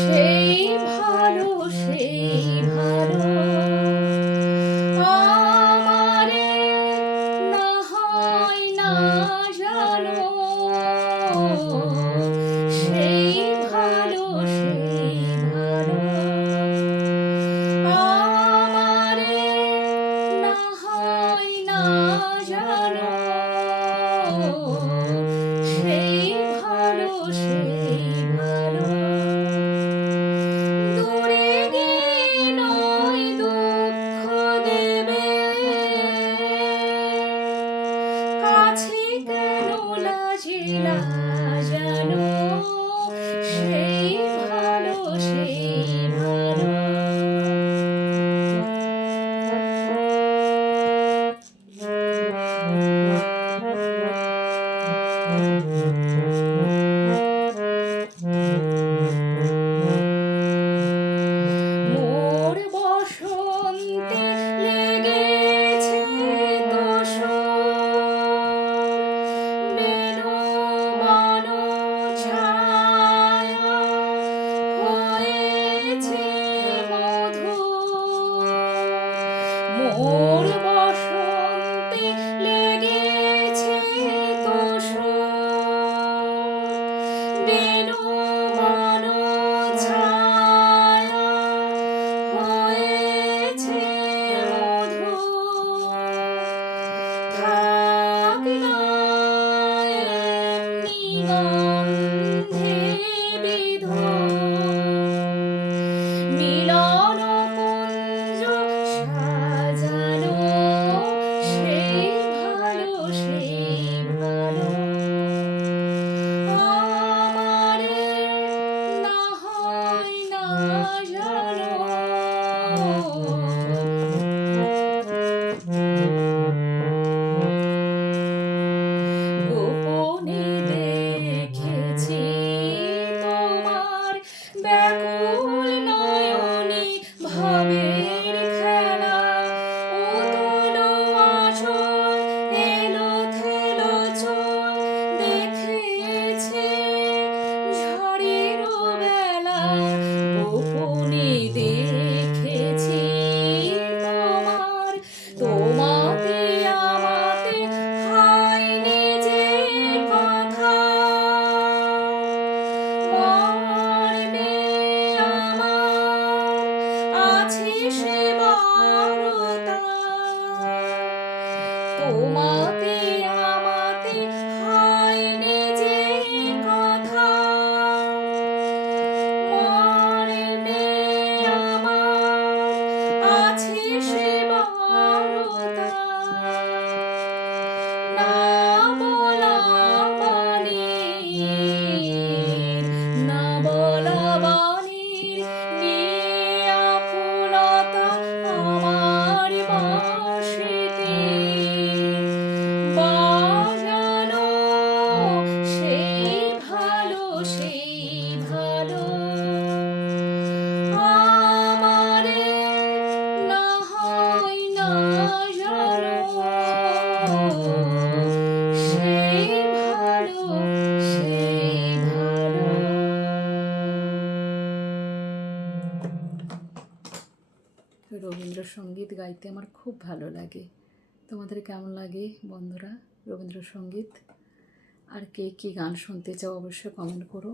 সেই ভালো সেই ভালো আমারে না হয় না জানো, সেই ভালো আমারে না হয় না জানো, সেই ভালো দূরে গিয়ে নয় দুঃখ দেবে, কাছে কেন লাজিলা জানো, সেই ভালো মোর বসন্তে লেগেছে তোষণ, বেনু বন ছায়া হয়েছে মধুর। মোর বসন্তে লেগেছে তোষণ, বেনু বন ছায়া হয়েছে মধুর। থাক না এমনি গন্ধে বিধর, মিলন কুঞ্জ সাজানো, সেই ভালো আমারে না হয় না জানো। গোপনে দেখেছি তোমার ব্যাকুল নয়নে ভাবের খেলা, উতল আঁচল এলো থেলো চল দেখেছি ঝড়ের বেলা। গোপনে দেখেছি তোমার, তোমাতে আমাতে হয়নি যে কথা, মর্মে আমার আছে সে বারতা। তোমাতে আমাতে হয়নি যে কথা, মর্মে আমার আছে সে বারতা। না বলা বাণীর, না বলা বাণীর নিয়ে আকুলতা আমার বাঁশিতে বাজানো, সেই ভালো আমারে না হয় না জানো, সেই ভালো রবীন্দ্রসঙ্গীত গাইতে আমার খুব ভালো লাগে। তোমাদের কেমন লাগে বন্ধুরা রবীন্দ্রসঙ্গীত? আর কে কী গান শুনতে চাও অবশ্যই কমেন্ট করো।